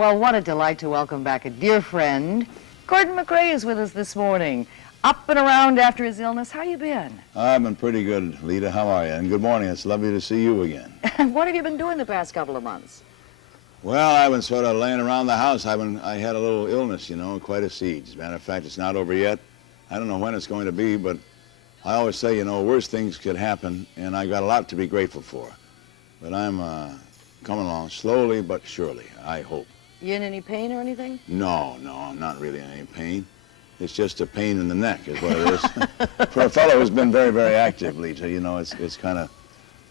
Well, what a delight to welcome back a dear friend. Gordon MacRae is with us this morning. Up and around after his illness. How you been? I've been pretty good, Leta. How are you? And good morning. It's lovely to see you again. What have you been doing the past couple of months? Well, I've been sort of laying around the house. I had a little illness, you know, quite a siege. As a matter of fact, it's not over yet. I don't know when it's going to be, but I always say, you know, worse things could happen, and I got a lot to be grateful for. But I'm coming along slowly but surely, I hope. You in any pain or anything? No, I'm not really in any pain. It's just a pain in the neck is what it is. For a fellow who's been very, very active, Leta, you know, it's kind of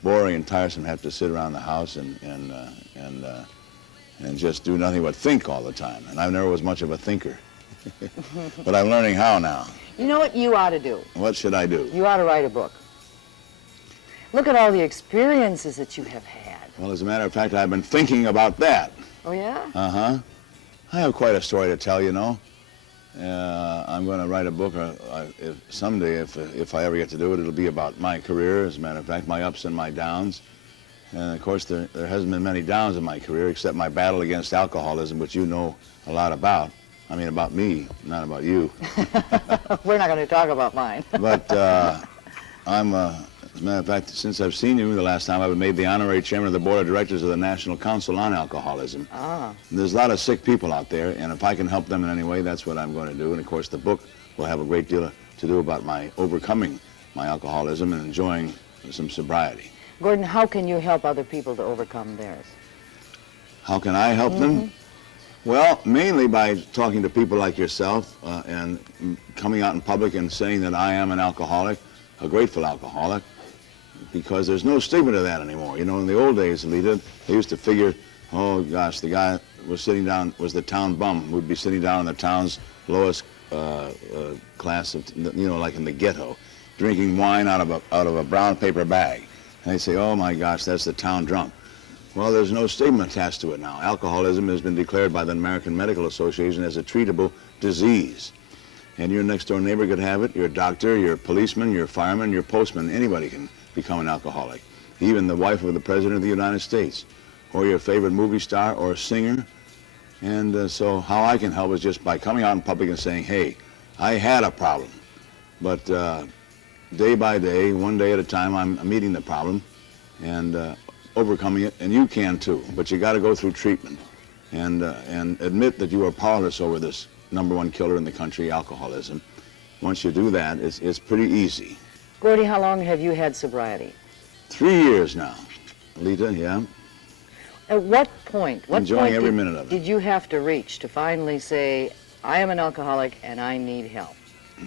boring and tiresome to have to sit around the house and just do nothing but think all the time. And I never was much of a thinker. But I'm learning how now. You know what you ought to do? What should I do? You ought to write a book. Look at all the experiences that you have had. Well, as a matter of fact, I've been thinking about that. Oh, yeah? Uh-huh. I have quite a story to tell, you know. I'm going to write a book someday, if I ever get to do it. It'll be about my career, as a matter of fact, my ups and my downs. And, of course, there hasn't been many downs in my career, except my battle against alcoholism, which you know a lot about. I mean, about me, not about you. We're not going to talk about mine. But as a matter of fact, since I've seen you the last time, I've been made the honorary chairman of the board of directors of the National Council on Alcoholism. Ah. And there's a lot of sick people out there, and if I can help them in any way, that's what I'm going to do. And, of course, the book will have a great deal to do about my overcoming my alcoholism and enjoying some sobriety. Gordon, how can you help other people to overcome theirs? How can I help them? Well, mainly by talking to people like yourself and coming out in public and saying that I am an alcoholic, a grateful alcoholic, because there's no stigma to that anymore. You know, in the old days, Leta, they used to figure, oh gosh, the guy was sitting down, was the town bum, would be sitting down in the town's lowest class, of, you know, like in the ghetto, drinking wine out of a brown paper bag. And they say, oh my gosh, that's the town drunk. Well, there's no stigma attached to it now. Alcoholism has been declared by the American Medical Association as a treatable disease. And your next door neighbor could have it, your doctor, your policeman, your fireman, your postman, anybody can become an alcoholic. Even the wife of the President of the United States, or your favorite movie star or singer. And so how I can help is just by coming out in public and saying, hey, I had a problem. But day by day, one day at a time, I'm meeting the problem and overcoming it, and you can too. But you got to go through treatment and admit that you are powerless over this #1 killer in the country, alcoholism. Once you do that, it's pretty easy. Gordy, how long have you had sobriety? 3 years now, Leta, yeah. At what point? Enjoying every minute of it. Did you have to reach to finally say, I am an alcoholic and I need help?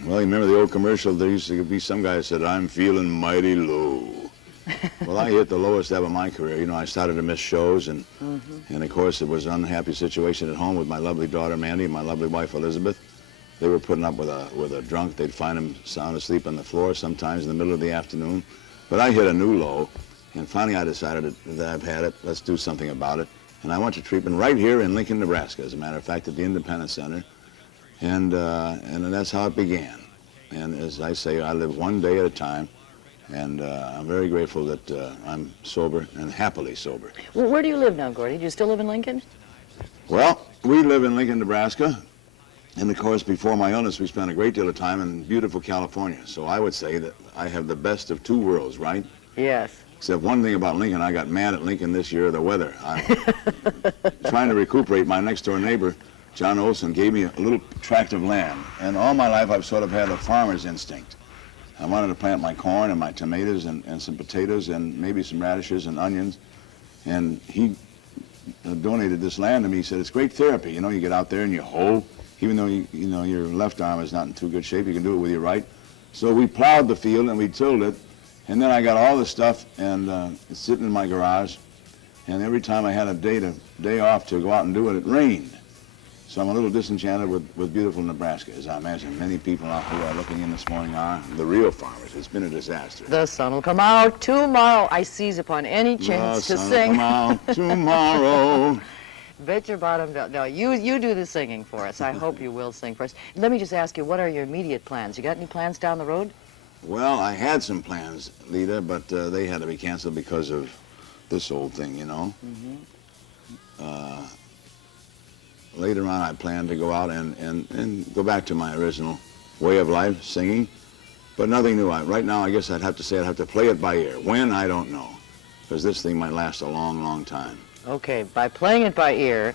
Well, you remember the old commercial? There used to be some guy that said, I'm feeling mighty low. Well, I hit the lowest ebb of my career. You know, I started to miss shows, and of course, it was an unhappy situation at home with my lovely daughter, Mandy, and my lovely wife, Elizabeth. They were putting up with a drunk. They'd find him sound asleep on the floor sometimes in the middle of the afternoon. But I hit a new low, and finally I decided that I've had it. Let's do something about it. And I went to treatment right here in Lincoln, Nebraska, as a matter of fact, at the Independence Center. And that's how it began. And as I say, I live one day at a time. And I'm very grateful that I'm sober and happily sober. Well, where do you live now, Gordy? Do you still live in Lincoln? Well, we live in Lincoln, Nebraska. And of course, before my illness, we spent a great deal of time in beautiful California. So I would say that I have the best of two worlds, right? Yes. Except one thing about Lincoln, I got mad at Lincoln this year, the weather. I'm trying to recuperate. My next door neighbor, John Olson, gave me a little tract of land. And all my life, I've sort of had a farmer's instinct. I wanted to plant my corn and my tomatoes and some potatoes and maybe some radishes and onions. And he donated this land to me. He said, it's great therapy. You know, you get out there and you hoe. Even though, you know, your left arm is not in too good shape, you can do it with your right. So we plowed the field and we tilled it. And then I got all the stuff and it's sitting in my garage. And every time I had a day off to go out and do it, it rained. So I'm a little disenchanted with beautiful Nebraska, as I imagine many people out who are looking in this morning are. The real farmers. It's been a disaster. The sun will come out tomorrow. I seize upon any chance to sing. The sun will come out tomorrow. Bet your bottom dollar. No, you do the singing for us. I hope you will sing for us. Let me just ask you, what are your immediate plans? You got any plans down the road? Well, I had some plans, Leta, but they had to be canceled because of this old thing, you know. later on I plan to go out and go back to my original way of life, singing, but nothing new. Right now, I guess I'd have to say I'd have to play it by ear. When, I don't know, because this thing might last a long, long time. Okay, by playing it by ear,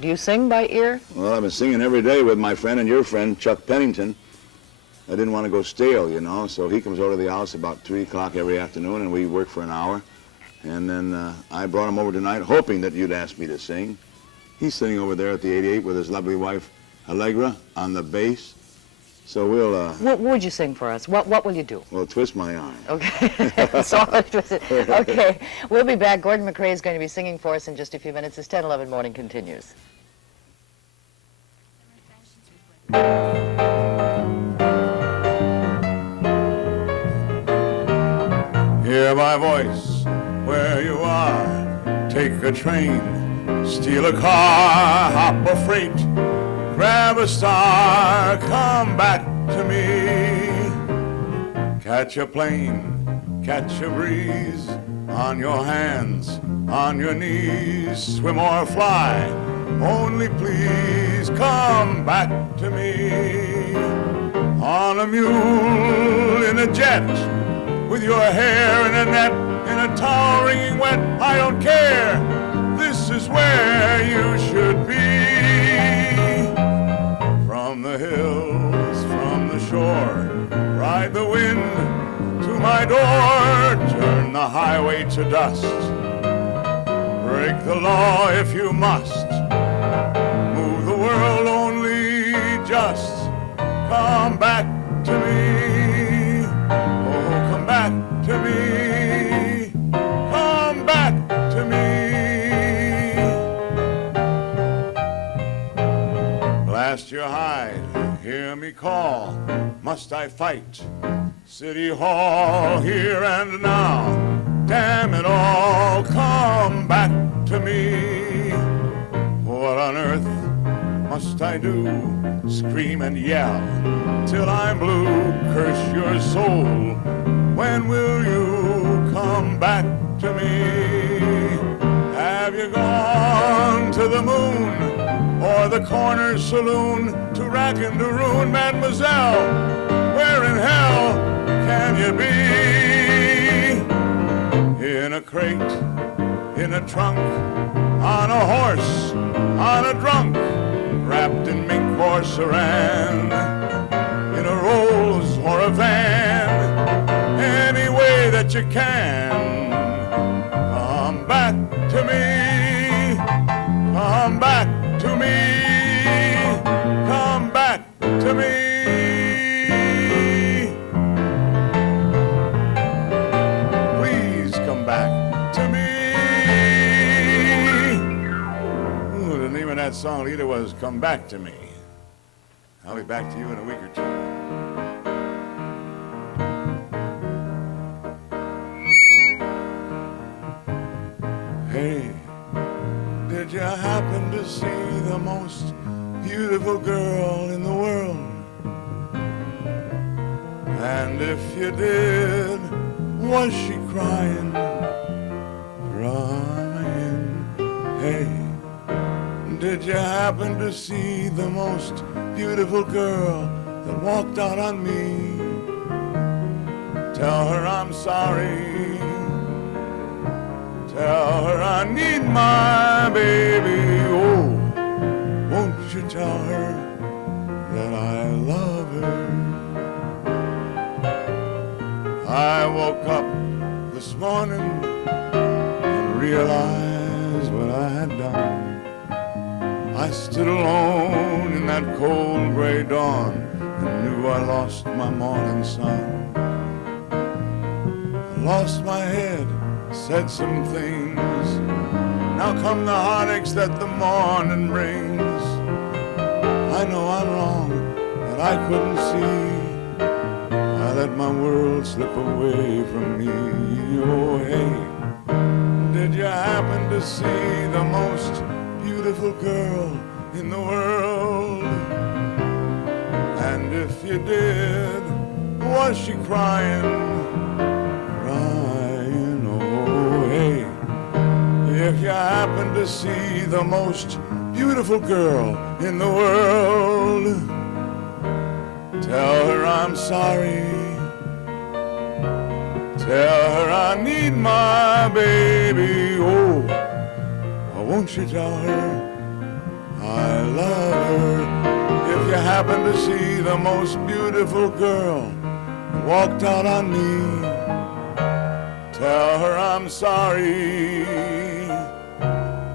do you sing by ear? Well, I've been singing every day with my friend and your friend, Chuck Pennington. I didn't want to go stale, you know, so he comes over to the house about 3 o'clock every afternoon, and we work for an hour. And then I brought him over tonight, hoping that you'd ask me to sing. He's sitting over there at the 88 with his lovely wife, Allegra, on the bass. So we'll... What would you sing for us? What will you do? Well, twist my arm. Okay. So I'll twist it. Okay. We'll be back. Gordon MacRae is going to be singing for us in just a few minutes as 10:11 Morning continues. Hear my voice where you are. Take a train, steal a car, hop a freight, grab a star, come back to me. Catch a plane, catch a breeze, on your hands, on your knees, swim or fly, only please come back to me. On a mule, in a jet, with your hair in a net, in a towel wringing wet, I don't care, this is where you should be. From the hills, from the shore, ride the wind to my door, turn the highway to dust, break the law if you must, move the world only just, come back to me, oh come back to me, come back to me. Blast your hide, hear me call, must I fight? City Hall, here and now, damn it all, come back to me. What on earth must I do? Scream and yell till I'm blue, curse your soul. When will you come back to me? Have you gone to the moon or the corner saloon to rack and to ruin, mademoiselle? Where in hell can you be? In a crate, in a trunk, on a horse, on a drunk, wrapped in mink or saran, in a Rolls or a van, any way that you can. Come back to me, come back to me, come back to me. Please come back to me. Ooh, the name of that song, Leta, was Come Back to Me. I'll be back to you in a week or two. Hey, did you happen to see the most beautiful girl in the world? And if you did, was she crying? Crying. Hey, did you happen to see the most beautiful girl that walked out on me? Tell her I'm sorry. Tell her I need my baby. Oh, won't you tell her that I love her? I woke up this morning and realized what I had done. I stood alone in that cold gray dawn and knew I lost my morning sun. I lost my head, said some things. Now come the heartaches that the morning brings. I know I'm wrong, but I couldn't see. I let my world slip away from me. Oh, hey, did you happen to see the most beautiful girl in the world? And if you did, was she crying? If you happen to see the most beautiful girl in the world. Tell her I'm sorry. Tell her I need my baby. Oh, won't you tell her I love her? If you happen to see the most beautiful girl walked out on me, tell her I'm sorry.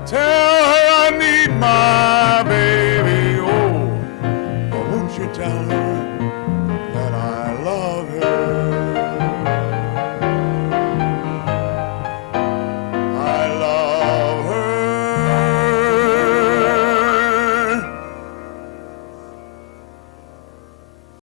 Tell her I need my